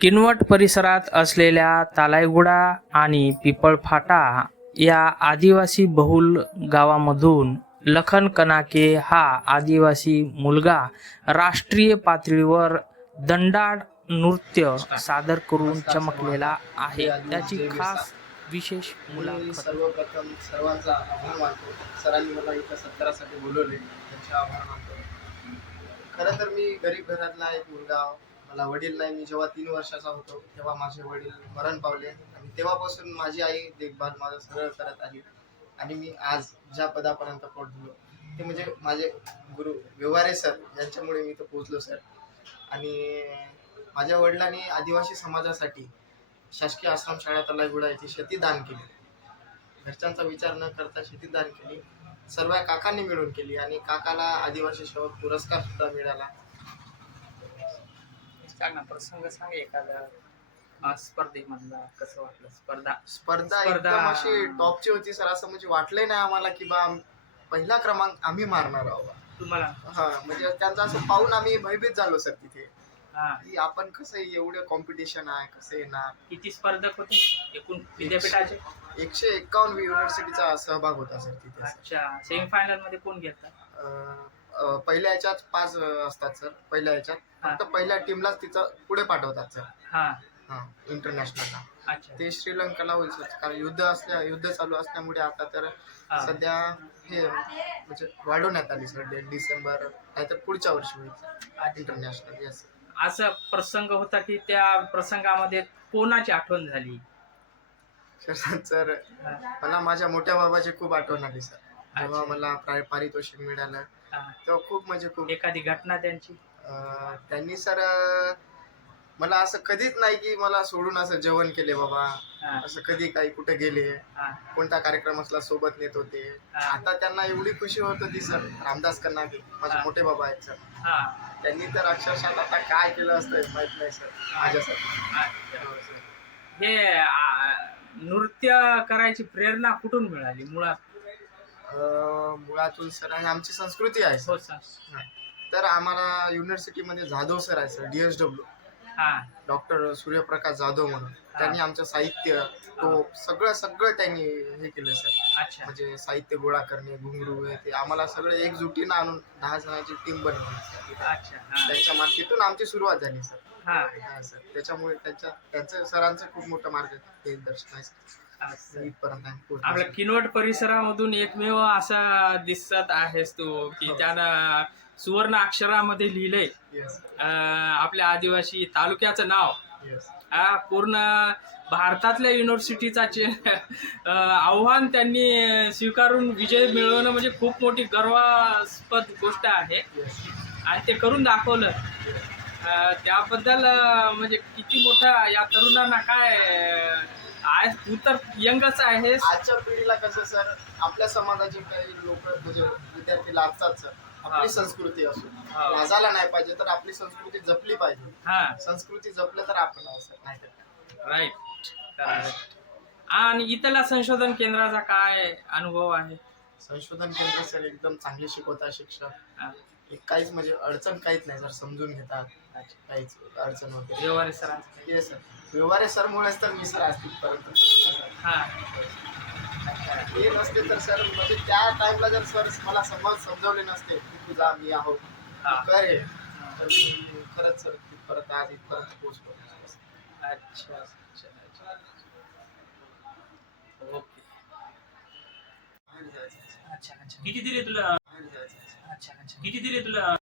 किनवट परिसरात असलेल्या तालायगुडा आणि पिपळफाटा या आदिवासी बहुल गावामधून लखन कनाके हा आदिवासी मुलगा राष्ट्रीय पातळीवर दंडाळ नृत्य सादर करून चमकलेला आहे. त्याची खास विशेष मी मुलाखत. सर्वप्रथम सर्वांचा आभार मानतो. सरांनी मला इथं सत्कारासाठी बोलवले, त्यांचे आभार मानतो. खरं तर मी गरीब घरातला एक मुलगा. मला वडील नाही. मी जेव्हा 3 वर्षाचा होतो तेव्हा माझे वडील मरण पावले आणि तेव्हापासून माझी आई देखभाल माझं सगळं करत आली आणि मी आज ज्या पदापर्यंत पोहोचलो ते म्हणजे माझे गुरु व्यवहारे सर यांच्यामुळे मी इथं पोहोचलो सर. आणि माझ्या वडिलांनी आदिवासी समाजासाठी शासकीय आश्रम शाळा तलायगुडा येथे शेती दान केली. घरच्यांचा विचार न करता शेती दान केली. सर्व काकांनी मिळून केली आणि काकाला आदिवासी सेवक पुरस्कार सुद्धा मिळाला. सांग ना, प्रसंग सांग एखादा स्पर्धेमधला. कसं वाटलं स्पर्धा? स्पर्धा एकदम अशी टॉपची होती सर. असं म्हणजे वाटलंय नाही आम्हाला की बा पहिला क्रमांक आम्ही मारणार आहोत तुम्हाला? हा, म्हणजे त्यांचं असं पाहून आम्ही भयभीत झालो सर तिथे हा. की आपण कसं एवढं कॉम्पिटिशन आहे, कसं येणार. किती स्पर्धक होते एकूण विद्यापीठाचे? 151 युनिव्हर्सिटीचा सहभाग होता सर तिथे. अच्छा. सेमीफायनल मध्ये कोण घेतला? पहिल्या ह्याच्यात 5 असतात सर. पहिल्या ह्याच्यात फक्त पहिल्या टीमलाच तिथं पुढे पाठवतात सर. हा. हा, इंटरनॅशनलला. अच्छा. ते श्रीलंकाला होईल सर. कारण युद्ध चालू असल्यामुळे आता तर सध्या हे म्हणजे वाढवण्यात आली सर डेट. डिसेंबर नाहीतर पुढच्या वर्षी होईल इंटरनॅशनल. येस. असा प्रसंग होता की त्या प्रसंगामध्ये कोणाची आठवण झाली? सर मला माझ्या मोठ्या बाबाची खूप आठवण आली सर. जेव्हा मला पारितोषिक मिळालं तेव्हा खूप म्हणजे खूप. एखादी घटना त्यांची? त्यांनी सर मला असं कधीच नाही की मला सोडून असं जेवण केले बाबा. असं कधी काही कुठे गेले, कोणत्या कार्यक्रम असला सोबत नेत होते. आता त्यांना एवढी खुशी होत होती सर. रामदास कन्नाके माझे मोठे बाबा आहेत सर. त्यांनी तर अक्षरशः आता काय केलं असतं माहित नाही सर माझ्यासाठी. हे नृत्य करायची प्रेरणा कुठून मिळाली मुळात? मुळातून सर आणि आमची संस्कृती आहे हो सर. सर. तर आम्हाला युनिव्हर्सिटीमध्ये जाधव सर आहे सर, DSW डॉक्टर सूर्यप्रकाश जाधव म्हणून. त्यांनी आमचं साहित्य टोप सगळं त्यांनी हे केलं सर. अच्छा. म्हणजे साहित्य गोळा करणे, घुंगरू हे ते आम्हाला सगळं एकजुटीनं आणून 10 जणांची टीम बनवली. अच्छा. त्यांच्या मार्केटून आमची सुरुवात झाली सर. हा सर. त्याच्यामुळे त्यांचं सरांचं खूप मोठं मार्गदर्शन आहे सर. इथपर्यंत आपल्या किनवट परिसरामधून एकमेव असा दिसत आहेस तू की त्यानं सुवर्ण अक्षरामध्ये लिहिलंय आपल्या आदिवासी तालुक्याचं नाव. पूर्ण भारतातल्या युनिव्हर्सिटीचा आव्हान त्यांनी स्वीकारून विजय मिळवणं म्हणजे खूप मोठी गर्वास्पद गोष्ट आहे आणि ते करून दाखवलं. त्याबद्दल म्हणजे किती मोठा या तरुणांना काय आहे. तू तर यंगच आहेस. आजच्या पिढीला कसं सर आपल्या समाजाचे काही लोक म्हणजे विद्यार्थी लागतात सर. आपली संस्कृती असो, लाजायला नाही पाहिजे तर आपली संस्कृती जपली पाहिजे. संस्कृती जपलं तर आपण नाही तर. राईट. आणि इथला संशोधन केंद्राचा काय अनुभव आहे? संशोधन केंद्र सर एकदम चांगले शिकवतात शिक्षक. काहीच म्हणजे अडचण काहीच नाही सर. समजून घेतात. काहीच अडचण होते. Vyavahare sir? Yes sir. Vyavahare sir मुळेच तर मी सर असतील परंतु हे नसते तर सर म्हणजे त्या टाइमला जर सर मला समजवले नसते की तुझा मी आहोत कर हे, तर खरंच सर परत आज इथपर्यंत पोहोचलो. अच्छा. ओके. अच्छा. किती दिले तुला? अच्छा. किती दिले तुला?